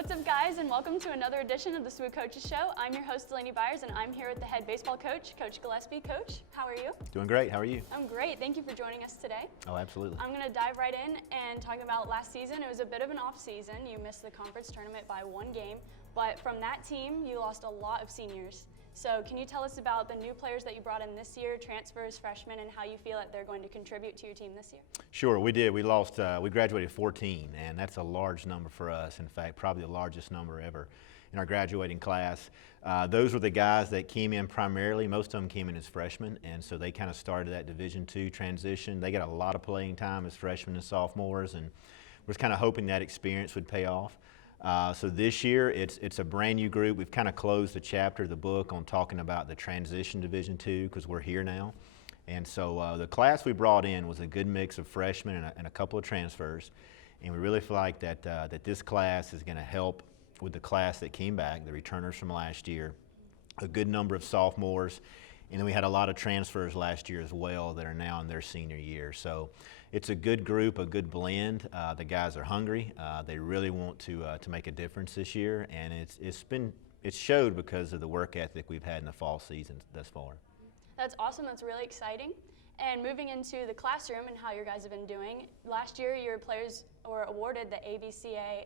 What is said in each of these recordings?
What's up, guys, and welcome to another edition of the SWU Coaches Show. I'm your host, Laney Byers, and I'm here with the head baseball coach, Coach Gillespie. Coach, how are you? Doing great. How are you? I'm great. Thank you for joining us today. Oh, absolutely. I'm going to dive right in and talk about last season. It was a bit of an off season. You missed the conference tournament by one game, but from that team, you lost a lot of seniors. So can you tell us about the new players that you brought in this year, transfers, freshmen, and how you feel that they're going to contribute to your team this year? Sure, we did. We graduated 14, and that's a large number for us. In fact, probably the largest number ever in our graduating class. Those were the guys that came in primarily. Most of them came in as freshmen, and so they kind of started that Division II transition. They got a lot of playing time as freshmen and sophomores, and was kind of hoping that experience would pay off. So this year, it's a brand new group. We've kind of closed the chapter of the book on talking about the transition Division II because we're here now. And so the class we brought in was a good mix of freshmen and a couple of transfers. And we really feel like that this class is going to help with the class that came back, the returners from last year, a good number of sophomores. And then we had a lot of transfers last year as well that are now in their senior year. So it's a good group, a good blend. The guys are hungry. They really want to make a difference this year, and it's showed because of the work ethic we've had in the fall season thus far. That's awesome. That's really exciting. And moving into the classroom and how your guys have been doing, last year your players were awarded the ABCA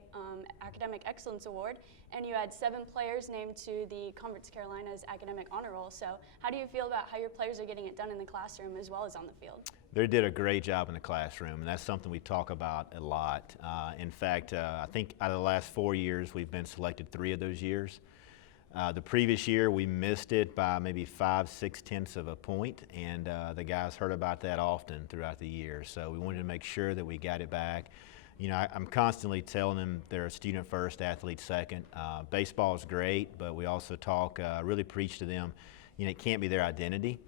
Academic Excellence Award, and you had 7 players named to the Conference Carolinas Academic Honor Roll. So how do you feel about how your players are getting it done in the classroom as well as on the field? They did a great job in the classroom, and that's something we talk about a lot. In fact, I think out of the last 4 years, we've been selected 3 of those years. The previous year, we missed it by maybe 5/6 of a point, and the guys heard about that often throughout the year. So we wanted to make sure that we got it back. You know, I'm constantly telling them they're a student first, athlete second. Baseball is great, but we also really preach to them, you know, it can't be their identity.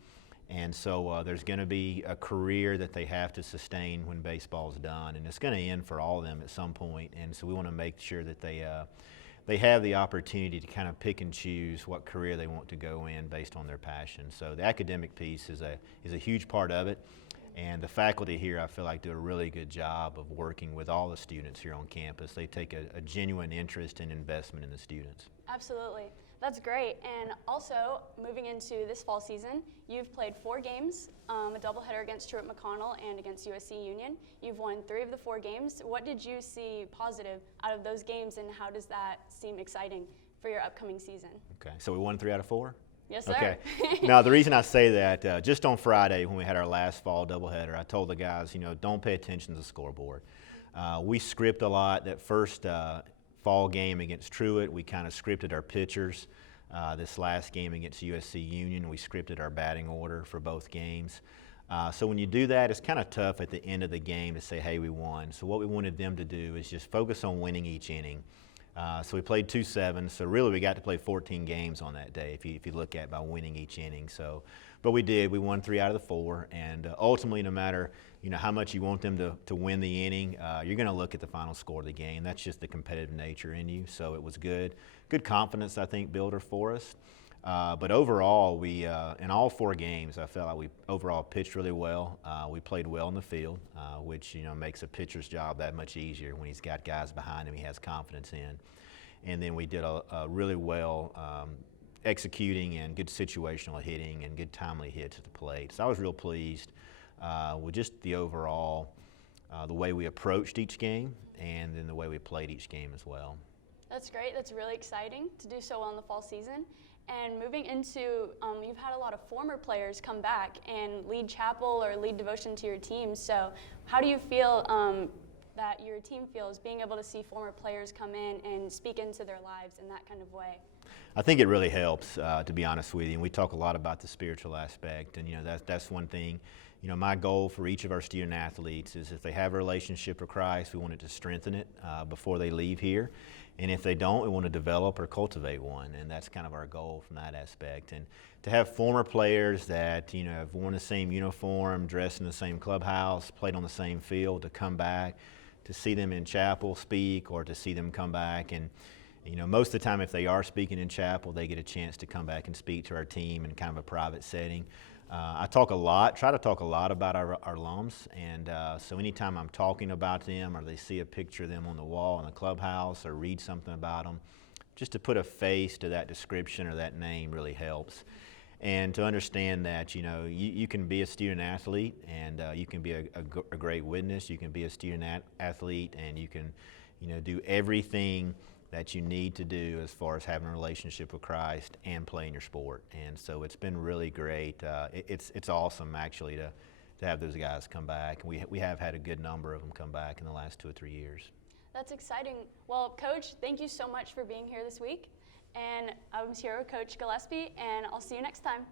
And so there's going to be a career that they have to sustain when baseball's done, and it's going to end for all of them at some point. And so we want to make sure that they have the opportunity to kind of pick and choose what career they want to go in based on their passion. So the academic piece is a huge part of it, and the faculty here, I feel like, do a really good job of working with all the students here on campus. They take a genuine interest and investment in the students. Absolutely. That's great. And also, moving into this fall season, you've played 4 games, a doubleheader against Truett McConnell and against USC Union. You've won 3 of the 4 games. What did you see positive out of those games, and how does that seem exciting for your upcoming season? Okay, so we won 3 out of 4? Yes, sir. Okay. Now, the reason I say that, just on Friday when we had our last fall doubleheader, I told the guys, you know, don't pay attention to the scoreboard. We script a lot. That first fall game against Truett, we kind of scripted our pitchers. This last game against USC Union, we scripted our batting order for both games. So when you do that, it's kind of tough at the end of the game to say, hey, we won. So what we wanted them to do is just focus on winning each inning. So we played 2-7, so really we got to play 14 games on that day if you look at by winning each inning. So, but we did. We won 3 out of the 4, and ultimately, no matter how much you want them to win the inning, you're going to look at the final score of the game. That's just the competitive nature in you. So it was good confidence, I think, builder for us. But overall, we in all 4 games, I felt like we overall pitched really well. We played well in the field, which makes a pitcher's job that much easier when he's got guys behind him he has confidence in. And then we did a really well executing and good situational hitting and good timely hits at the plate. So I was real pleased with just the overall, the way we approached each game and then the way we played each game as well. That's great. That's really exciting to do so well in the fall season. And moving into, you've had a lot of former players come back and lead chapel or lead devotion to your team. So how do you feel that your team feels being able to see former players come in and speak into their lives in that kind of way? I think it really helps, to be honest with you. And we talk a lot about the spiritual aspect, and that's one thing. My goal for each of our student athletes is if they have a relationship with Christ, we want it to strengthen it before they leave here. And if they don't, we want to develop or cultivate one, and that's kind of our goal from that aspect. And to have former players that have worn the same uniform, dressed in the same clubhouse, played on the same field, to come back, to see them in chapel speak, or to see them come back and most of the time, if they are speaking in chapel, they get a chance to come back and speak to our team in kind of a private setting. I try to talk a lot about our alums, and so anytime I'm talking about them or they see a picture of them on the wall in the clubhouse or read something about them, just to put a face to that description or that name really helps. And to understand that, you can be a student athlete and you can be a great witness, you can be a student athlete and you can, do everything that you need to do as far as having a relationship with Christ and playing your sport. And so it's been really great. It's awesome actually to have those guys come back. We have had a good number of them come back in the last 2 or 3 years. That's exciting. Well, Coach, thank you so much for being here this week. And I was here with Coach Gillespie, and I'll see you next time.